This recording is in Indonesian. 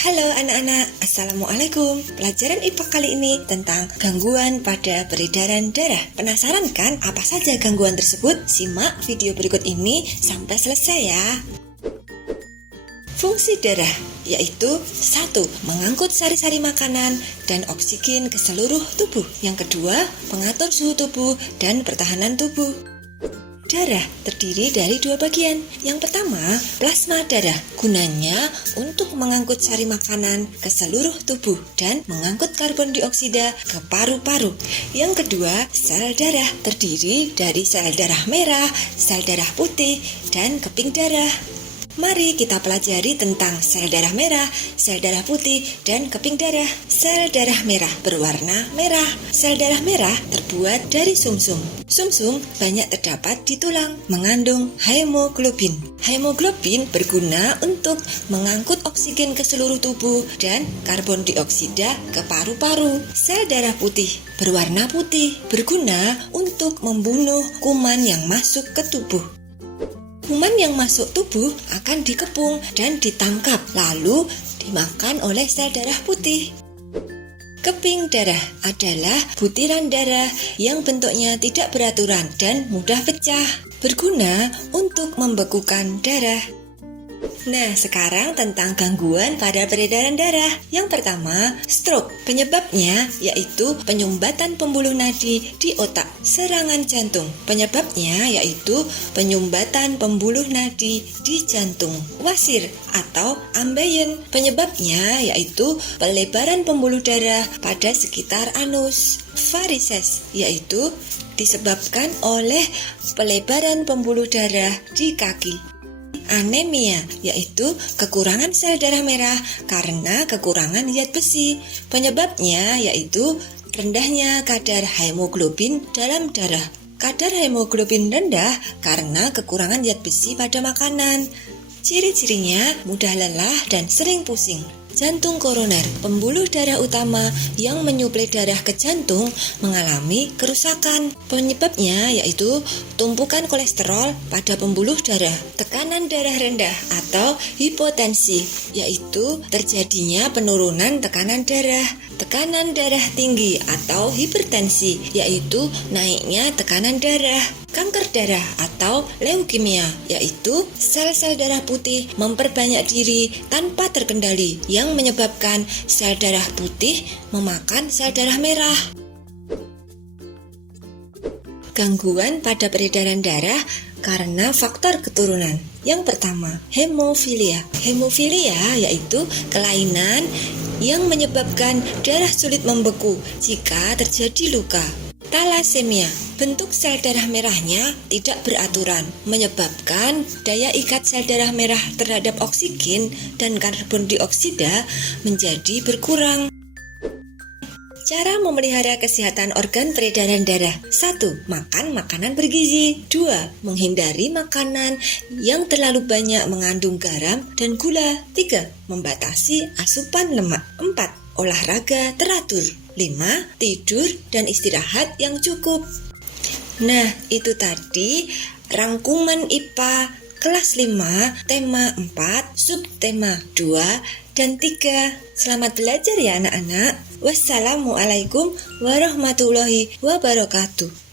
Halo anak-anak, Assalamualaikum. Pelajaran IPA kali ini tentang gangguan pada peredaran darah. Penasaran kan apa saja gangguan tersebut? Simak video berikut ini sampai selesai ya. Fungsi darah yaitu 1. Mengangkut sari-sari makanan dan oksigen ke seluruh tubuh. Yang kedua, pengatur suhu tubuh dan pertahanan tubuh. Darah terdiri dari 2 bagian. Yang pertama, plasma darah. Gunanya untuk mengangkut sari makanan ke seluruh tubuh dan mengangkut karbon dioksida ke paru-paru. Yang kedua, sel darah. Terdiri dari sel darah merah, sel darah putih, dan keping darah. Mari kita pelajari tentang sel darah merah, sel darah putih, dan keping darah. Sel darah merah berwarna merah. Sel darah merah terbuat dari sumsum. Sumsum banyak terdapat di tulang, mengandung hemoglobin. Hemoglobin berguna untuk mengangkut oksigen ke seluruh tubuh dan karbon dioksida ke paru-paru. Sel darah putih berwarna putih, berguna untuk membunuh kuman yang masuk ke tubuh. Kuman yang masuk tubuh akan dikepung dan ditangkap, lalu dimakan oleh sel darah putih. Keping darah adalah butiran darah yang bentuknya tidak beraturan dan mudah pecah, berguna untuk membekukan darah. Nah, sekarang tentang gangguan pada peredaran darah. Yang pertama, stroke. Penyebabnya yaitu penyumbatan pembuluh nadi di otak. Serangan jantung. Penyebabnya yaitu penyumbatan pembuluh nadi di jantung. Wasir atau ambeien. Penyebabnya yaitu pelebaran pembuluh darah pada sekitar anus. Varises yaitu disebabkan oleh pelebaran pembuluh darah di kaki. Anemia yaitu kekurangan sel darah merah karena kekurangan zat besi. Penyebabnya yaitu rendahnya kadar hemoglobin dalam darah. Kadar hemoglobin rendah karena kekurangan zat besi pada makanan. Ciri-cirinya mudah lelah dan sering pusing. Jantung koroner, pembuluh darah utama yang menyuplai darah ke jantung mengalami kerusakan. Penyebabnya yaitu tumpukan kolesterol pada pembuluh darah. Tekanan darah rendah atau hipotensi, yaitu terjadinya penurunan tekanan darah. Tekanan darah tinggi atau hipertensi, yaitu naiknya tekanan darah. Kanker darah atau leukemia, yaitu sel-sel darah putih memperbanyak diri tanpa terkendali yang menyebabkan sel darah putih memakan sel darah merah. Gangguan pada peredaran darah karena faktor keturunan. Yang pertama, hemofilia. Hemofilia yaitu kelainan yang menyebabkan darah sulit membeku jika terjadi luka. Talasemia, bentuk sel darah merahnya tidak beraturan, menyebabkan daya ikat sel darah merah terhadap oksigen dan karbon dioksida menjadi berkurang. Cara memelihara kesehatan organ peredaran darah. 1. Makan makanan bergizi. 2. Menghindari makanan yang terlalu banyak mengandung garam dan gula. 3. Membatasi asupan lemak. 4. Olahraga teratur. 5. Tidur dan istirahat yang cukup. Nah, itu tadi rangkuman IPA kelas 5, tema 4, subtema 2 dan 3. Selamat belajar ya anak-anak. Wassalamualaikum warahmatullahi wabarakatuh.